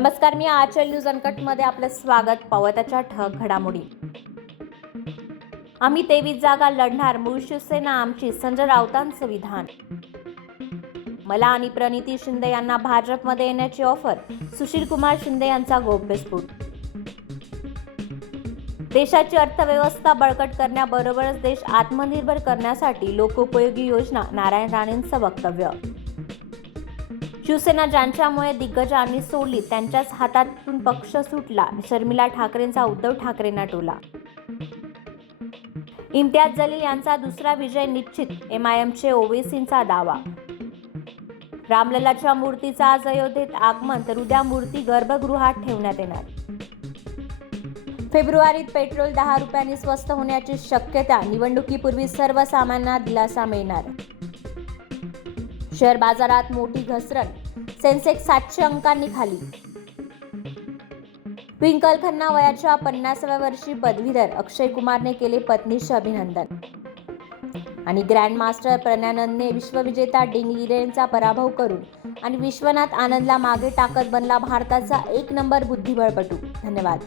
नमस्कार, मी आचल न्यूज अनकटमध्ये आपलं स्वागत. पाहूया त्याच्या ठळक घडामोडी. आम्ही 23 जागा लढणार, मूळ शिवसेना आमची, संजय राऊतांचं विधान. मला आणि प्रणिती शिंदे यांना भाजपमध्ये येण्याची ऑफर, सुशीलकुमार शिंदे यांचा गौप्यस्फोट. देशाची अर्थव्यवस्था बळकट करण्याबरोबरच देश आत्मनिर्भर करण्यासाठी लोकोपयोगी योजना, नारायण राणेंचं वक्तव्य. शिवसेना ज्यांच्यामुळे दिग्गजांनी सोडली त्यांच्याच हातातून पक्ष सुटला, शर्मिला ठाकरेंचा उद्धव ठाकरेंना टोला. इम्तियाज जलील यांचा दुसरा विजय निश्चित, एमआयएमचे ओवेसींचा दावा. रामलल्लाच्या मूर्तीचा आज अयोध्येत आगमन, तर उद्या मूर्ती गर्भगृहात ठेवण्यात येणार. फेब्रुवारीत पेट्रोल 10 रुपयांनी स्वस्त होण्याची शक्यता, निवडणुकीपूर्वी सर्वसामान्यांना दिलासा मिळणार. शेअर बाजारात मोठी घसरण, सेन्सेक्स 700 अंकांनी खाली. ट्विंकल खन्ना वयाच्या 50व्या वर्षी पदवीधर, अक्षय कुमारने केले पत्नीचे अभिनंदन. आणि ग्रँड मास्टर प्रज्ञानंदने विश्वविजेता डिंग लिरेनचा पराभव करून आणि विश्वनाथ आनंदला मागे टाकत बनला भारताचा 1 नंबर बुद्धिबळपटू. धन्यवाद.